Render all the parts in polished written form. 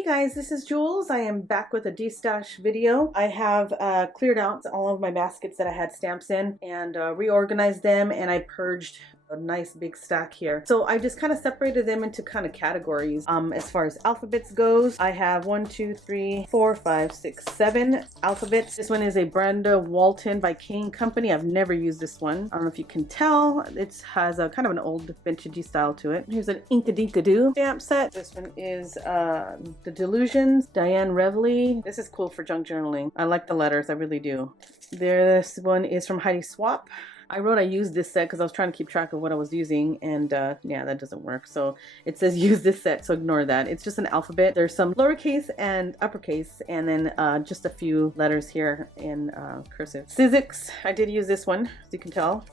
Hey guys, this is Jules. I am back with a DeStash video. I have cleared out all of my baskets that I had stamps in and reorganized them, and I purged a nice big stack here. So I just kind of separated them into kind of categories. As far as alphabets goes, I have 1, 2, 3, 4, 5, 6, 7 alphabets. This one is a Brenda Walton by Kane Company. I've never used this one. I don't know if you can tell. It has a kind of an old vintagey style to it. Here's an Inkadinkadoo stamp set. This one is The Delusions, Diane Reveley. This is cool for junk journaling. I like the letters, I really do. This one is from Heidi Swap. I used this set because I was trying to keep track of what I was using, and yeah, that doesn't work. So it says use this set, so ignore that. It's just an alphabet. There's some lowercase and uppercase, and then just a few letters here in cursive. Sizzix, I did use this one, as you can tell.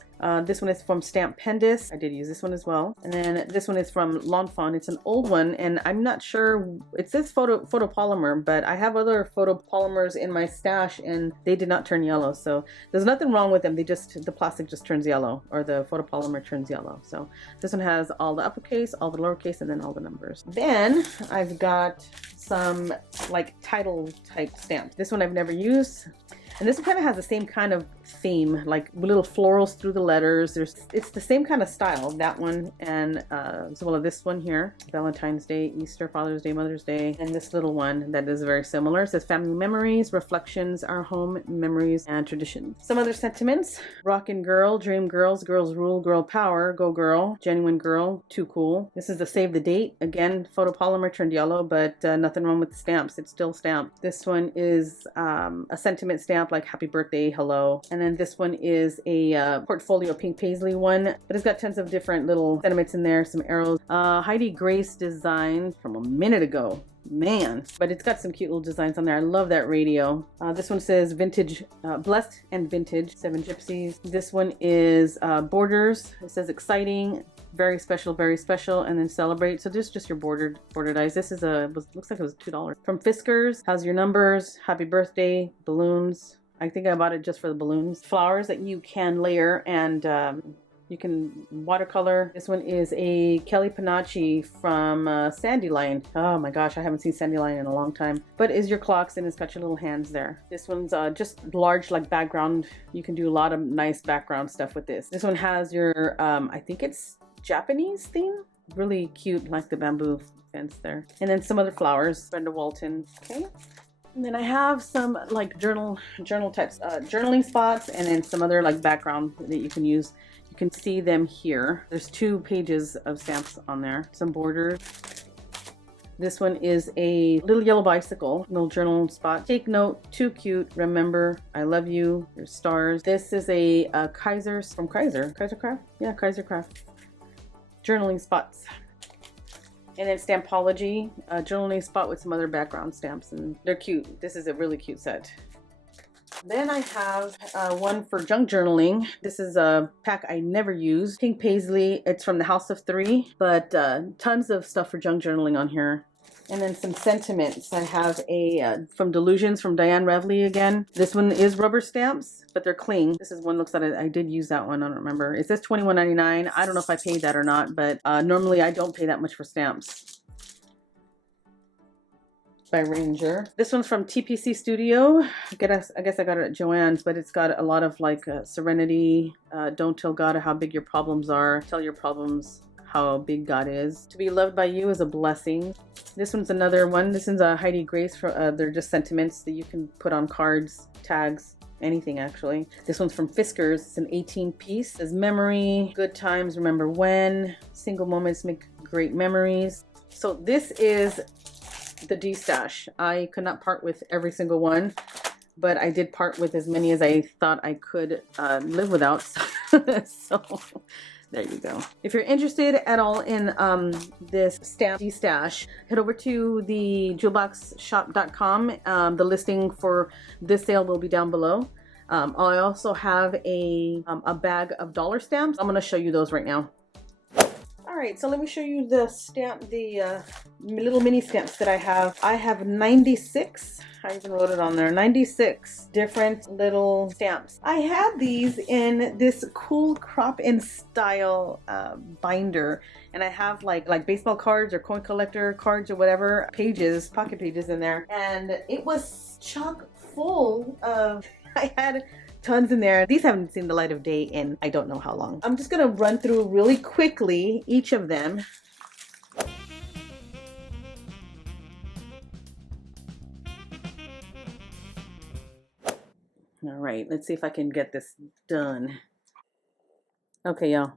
This one is from Stamp Pendis. I did use this one as well. And then this one is from L'Enfant. It's an old one, and I'm not sure. It says photopolymer, but I have other photopolymers in my stash, and they did not turn yellow. So there's nothing wrong with them. The plastic just turns yellow, or the photopolymer turns yellow. So this one has all the uppercase, all the lowercase, and then all the numbers. Then I've got some like title type stamps. This one I've never used. And this one kind of has the same kind of theme, like little florals through the letters. It's the same kind of style, that one, and as well as this one here, Valentine's Day, Easter, Father's Day, Mother's Day, and this little one that is very similar. It says family memories, reflections, our home memories, and traditions. Some other sentiments: rockin' girl, dream girls, girls rule, girl power, go girl, genuine girl, too cool. This is the save the date. Again, photopolymer turned yellow, but nothing wrong with the stamps. It's still stamped. This one is a sentiment stamp, like happy birthday, hello. And then this one is a portfolio pink paisley one, but it's got tons of different little sentiments in there, some arrows. Heidi Grace design from a minute ago, man, but it's got some cute little designs on there. I love that radio. This one says vintage, blessed and vintage, 7 gypsies. This one is borders. It says exciting, very special, and then celebrate. So this is just your bordered dies. This is looks like it was $2 from Fiskars. How's your numbers? Happy birthday, balloons. I think I bought it just for the balloons. Flowers that you can layer, and you can watercolor. This one is a Kelly Panacci from Sandyline. Oh my gosh, I haven't seen Sandyline in a long time. But is your clocks, and it's got your little hands there. This one's just large, like background. You can do a lot of nice background stuff with this. This one has your, I think it's Japanese theme. Really cute, like the bamboo fence there. And then some other flowers, Brenda Walton. Okay. And then I have some like journal types, journaling spots, and then some other like background that you can use. You can see them here. There's 2 pages of stamps on there. Some borders. This one is a little yellow bicycle, little journal spot. Take note, too cute, remember, I love you, there's stars. This is a Kaiser, from Kaiser Craft? Yeah, Kaiser Craft. Journaling spots. And then Stampology, a journaling spot with some other background stamps, and they're cute. This is a really cute set. Then I have one for junk journaling. This is a pack I never used. Pink paisley. It's from the House of 3, but tons of stuff for junk journaling on here. And then some sentiments. I have a from Delusions from Diane Reveley again. This one is rubber stamps, but they're cling. This is one looks like I did use that one. I don't remember. It says $21.99. I don't know if I paid that or not, but normally I don't pay that much for stamps. By Ranger. This one's from TPC Studio. I guess I got it at Joann's, but it's got a lot of like serenity. Don't tell God how big your problems are. Tell your problems how big God is. To be loved by you is a blessing. This one's another one. This one's a Heidi Grace. They're just sentiments that you can put on cards, tags, anything actually. This one's from Fiskars. It's an 18 piece. It says memory, good times, remember when, single moments make great memories. So this is the DeStash. I could not part with every single one, but I did part with as many as I thought I could live without. So there you go. If you're interested at all in this stamp DeStash, head over to the jewelboxshop.com. The listing for this sale will be down below. I also have a bag of dollar stamps. I'm going to show you those right now. All right, so let me show you the stamp, the little mini stamps that I have. I have 96. I even wrote it on there. 96 different little stamps. I had these in this cool crop in style binder, and I have like baseball cards or coin collector cards or whatever pages, pocket pages in there, and it was chock full of. I had tons in there. These haven't seen the light of day in I don't know how long. I'm just gonna run through really quickly each of them. All right, let's see if I can get this done. Okay, y'all.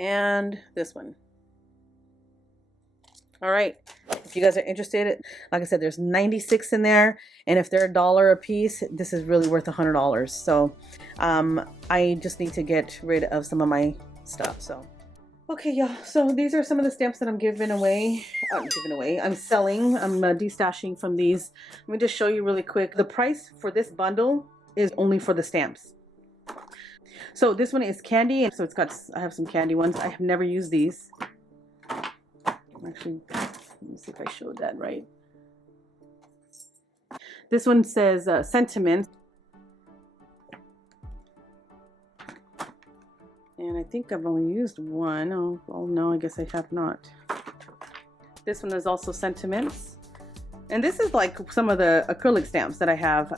And this one. All right, if you guys are interested, like I said, there's 96 in there, and if they're $1 a piece, this is really worth $100. So I just need to get rid of some of my stuff. So okay, y'all, so these are some of the stamps that I'm giving away. I'm selling. I'm destashing from these. Let me just show you really quick. The price for this bundle is only for the stamps. So this one is candy, and so it's got, I have some candy ones. I have never used these. Actually, let me see if I showed that right. This one says sentiment. And I think I've only used one. Oh, well, no, I guess I have not. This one is also sentiments. And this is like some of the acrylic stamps that I have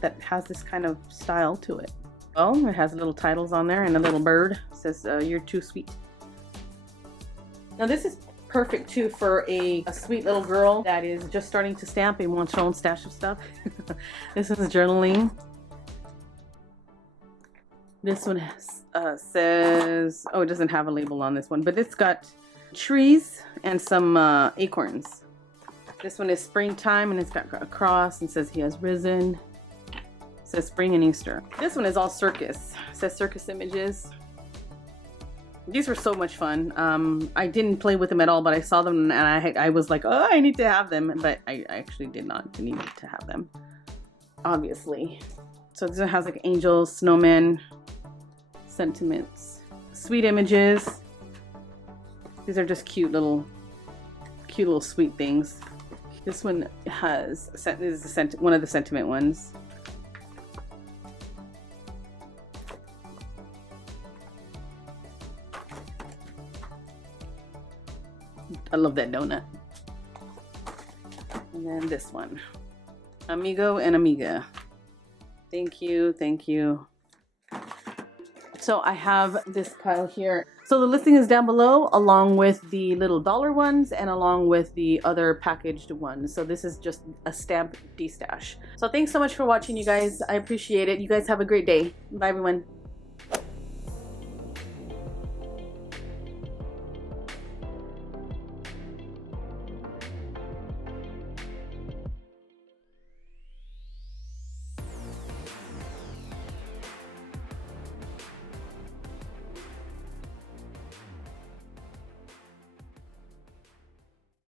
that has this kind of style to it. Well, it has little titles on there and a little bird. It says, "You're too sweet." Now this is perfect too for a sweet little girl that is just starting to stamp and wants her own stash of stuff. This is journaling. This one says, oh, it doesn't have a label on this one, but it's got trees and some acorns. This one is springtime, and it's got a cross and says he has risen. It says spring and Easter. This one is all circus. It says circus images. These were so much fun. I didn't play with them at all, but I saw them and I was like, oh, I need to have them. But I actually did not need to have them, obviously. So this one has like angels, snowmen, sentiments, sweet images. These are just cute little sweet things. This one has, this is one of the sentiment ones. I love that donut. And then this one, amigo and amiga. Thank you, thank you. So I have this pile here. So the listing is down below, along with the little dollar ones and along with the other packaged ones. So this is just a stamp DeStash. So thanks so much for watching, you guys. I appreciate it. You guys have a great day. Bye, everyone.